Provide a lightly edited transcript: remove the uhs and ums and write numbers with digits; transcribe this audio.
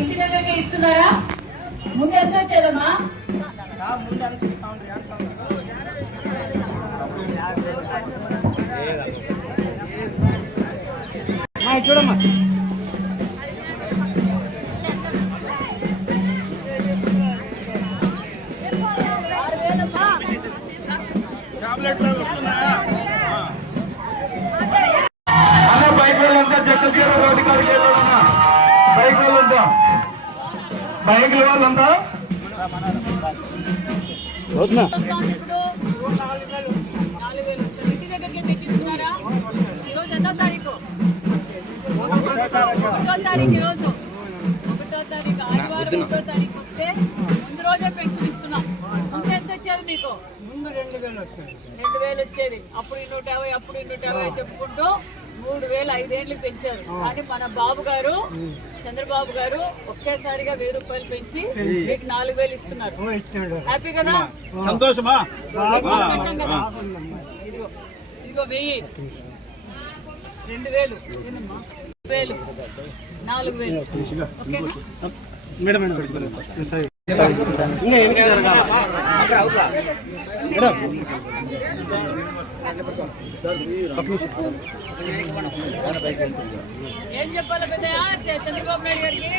ఇంటి దగ్గరకే ఇస్తున్నారా? ముందు ఎంత వచ్చేదమ్మా? చూడమ్మా బైక్ వాళ్ళంతా ఇంటి దగ్గరికి తెచ్చిస్తున్నారా? ఈరోజు ఎన్నో తారీఖు? 1వ తారీఖు. ఈరోజు 1వ తారీఖు ఆదివారం 1వ తారీఖు వస్తే ముందు రోజే పెన్షన్ ఇస్తున్నాం. ముందు ఎంత వచ్చేది మీకు? 2,000 వచ్చేది. అప్పుడు 150, అప్పుడు 150 చెప్పుకుంటూ 3,000 5 ఏళ్ళు పెంచారు. కానీ మన బాబు గారు చంద్రబాబు గారు ఒకేసారిగా 1,000 రూపాయలు పెంచి మీకు 4,000 ఇస్తున్నారు. హ్యాపీ కదా? సంతోషమా? సంతోషం కదా? ఇదిగో 1,000, 2,000, 1,000, 4,000. ఓకేనా? ఏం చెప్పాలి పెద్దయ్య చంద్రబాబు నాయుడు గారికి?